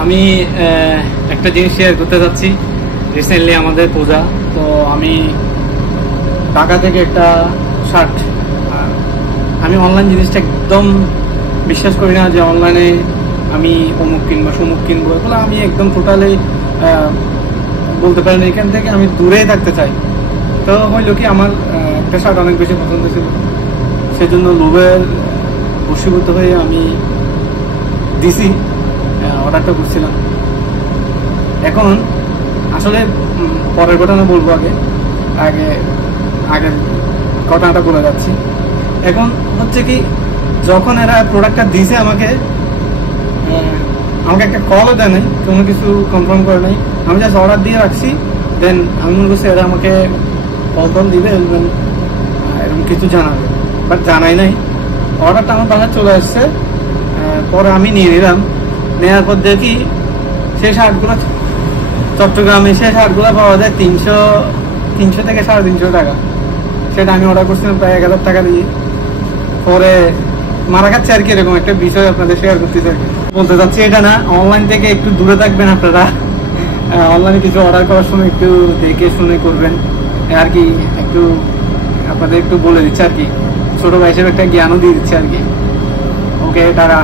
আমি একটা জিনিস শেয়ার করতে চাচ্ছি। রিসেন্টলি আমাদের পূজা, তো আমি ঢাকা থেকে একটা শার্ট, আমি অনলাইন জিনিসটা একদম বিশ্বাস করি না যে অনলাইনে আমি অমুক কিনবো সমুক কিনবো, এগুলো আমি একদম টোটালি বলতে পারি না। এখান থেকে আমি দূরেই থাকতে চাই। তো হইলো কি, আমার একটা শার্ট অনেক বেশি পছন্দ ছিল, সেজন্য লোভের বশীভূত হয়ে আমি দিছি, অর্ডারটা করছিলাম। এখন আসলে পরের ঘটনা বলবো, আগে আগের ঘটনাটা বলে যাচ্ছি। এখন হচ্ছে কি, যখন এরা প্রোডাক্টটা দিছে আমাকে একটা কলও দেয় নাই, কোনো কিছু কনফার্ম করে নাই। আমি জাস্ট অর্ডার দিয়ে রাখছি। দেন আমি মনে করছি এরা আমাকে কল দিবে, এরকম কিছু জানাবে, বাট জানাই নাই। অর্ডারটা আমার বাসায় চলে আসছে, পরে আমি নিয়ে নিলাম। নেওয়ার পর দেখি সেই শার্টগুলো চট্টগ্রামে, সেই শার্টগুলো পাওয়া যায় 300 থেকে 350 টাকা। সেটা আমি অর্ডার করছিলাম প্রায় 1000 টাকা দিয়ে। পরে মারা খাচ্ছে আর কি, এরকম একটা বিষয় আপনাদের শেয়ার করতেছি আর কি। বলতে চাচ্ছি এটা না, অনলাইন থেকে একটু দূরে থাকবেন আপনারা। অনলাইনে কিছু অর্ডার করার সময় একটু দেখে শুনে করবেন আর কি। একটু আপনাদের একটু বলে দিচ্ছে আর কি, ছোট ভাই হিসেবে একটা জ্ঞানও দিয়ে দিচ্ছে আর কি। ওকে, তারা